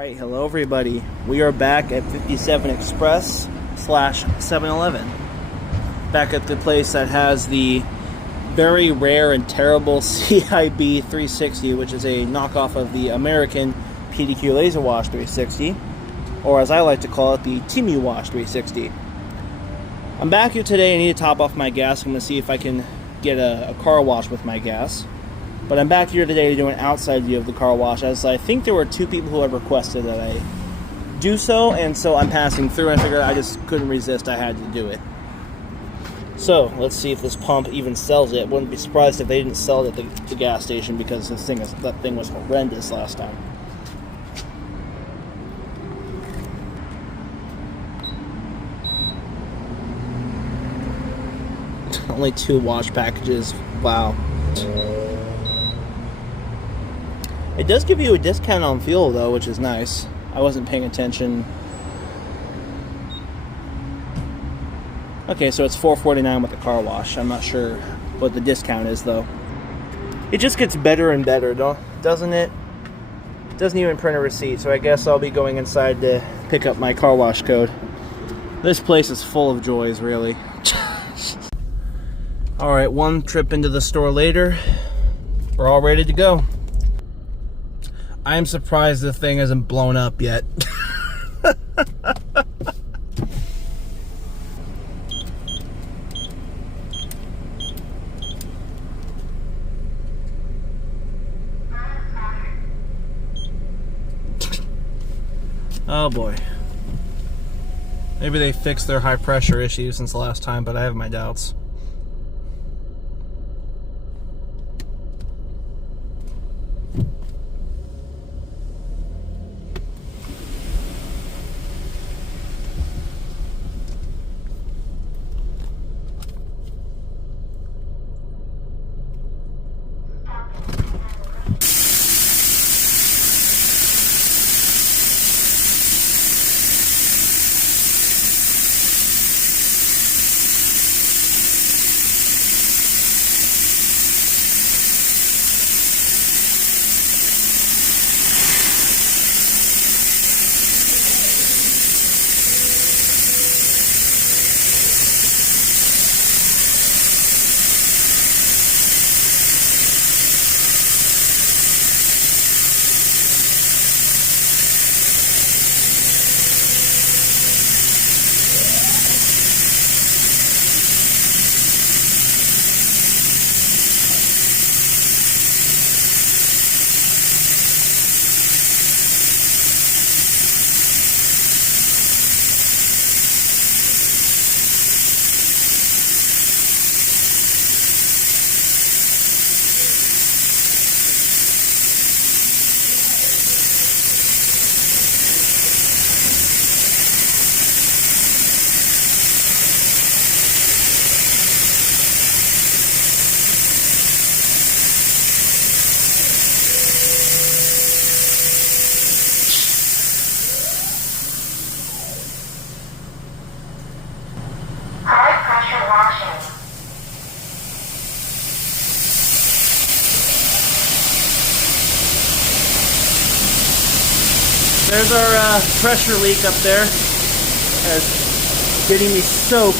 Alright, hello everybody. We are back at 57 Express / 7-Eleven. Back at the place that has the very rare and terrible CIB-360, which is a knockoff of the American PDQ Laser Wash 360, or as I like to call it, the TemuWash 360. I'm back here today. I need to top off my gas. I'm going to see if I can get a car wash with my gas. But I'm back here today to do an outside view of the car wash, as I think there were 2 people who had requested that I do so, and so I'm passing through, and I figured I just couldn't resist. I had to do it. So, let's see if this pump even sells it. Wouldn't be surprised if they didn't sell it at the gas station, because that thing was horrendous last time. Only 2 wash packages. Wow. It does give you a discount on fuel, though, which is nice. I wasn't paying attention. Okay, so it's $4.49 with the car wash. I'm not sure what the discount is, though. It just gets better and better, doesn't it? It doesn't even print a receipt, so I guess I'll be going inside to pick up my car wash code. This place is full of joys, really. Alright, 1 trip into the store later. We're all ready to go. I'm surprised the thing isn't blown up yet. Oh boy. Maybe they fixed their high pressure issue since the last time, but I have my doubts. There's our pressure leak up there. It's getting me soaked.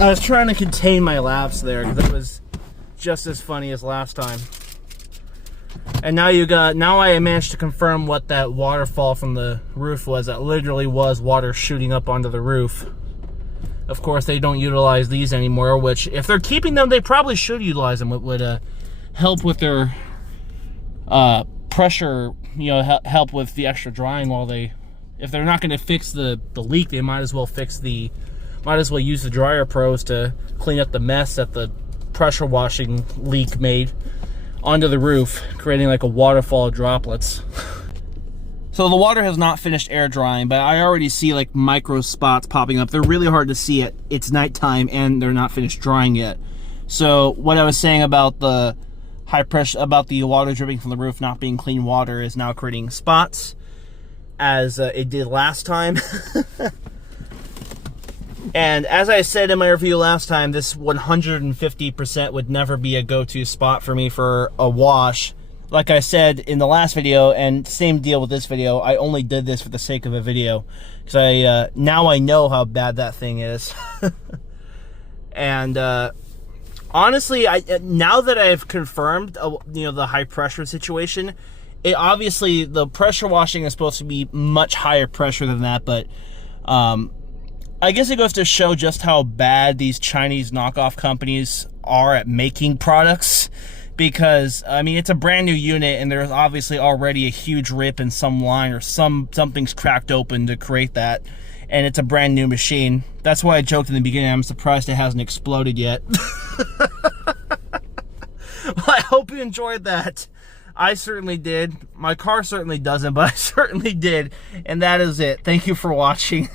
I was trying to contain my laughs there because it was just as funny as last time. And now I managed to confirm what that waterfall from the roof was. That literally was water shooting up onto the roof. Of course, they don't utilize these anymore, which if they're keeping them, they probably should utilize them. It would help with their pressure, you know, help with the extra drying while they, if they're not going to fix the leak, they might as well use the dryer pros to clean up the mess that the pressure washing leak made onto the roof, creating like a waterfall of droplets. So the water has not finished air drying, but I already see like micro spots popping up. They're really hard to see it. It's nighttime and they're not finished drying yet. So what I was saying about the high pressure, about the water dripping from the roof not being clean water, is now creating spots, as it did last time. And as I said in my review last time, this 150% would never be a go-to spot for me for a wash. Like I said in the last video, and same deal with this video, I only did this for the sake of a video, because now I know how bad that thing is. And honestly, now that I've confirmed, you know, the high pressure situation, obviously the pressure washing is supposed to be much higher pressure than that, but I guess it goes to show just how bad these Chinese knockoff companies are at making products. Because, I mean, it's a brand new unit and there's obviously already a huge rip in some line, or something's cracked open to create that. And it's a brand new machine. That's why I joked in the beginning, I'm surprised it hasn't exploded yet. Well, I hope you enjoyed that. I certainly did. My car certainly doesn't, but I certainly did. And that is it. Thank you for watching.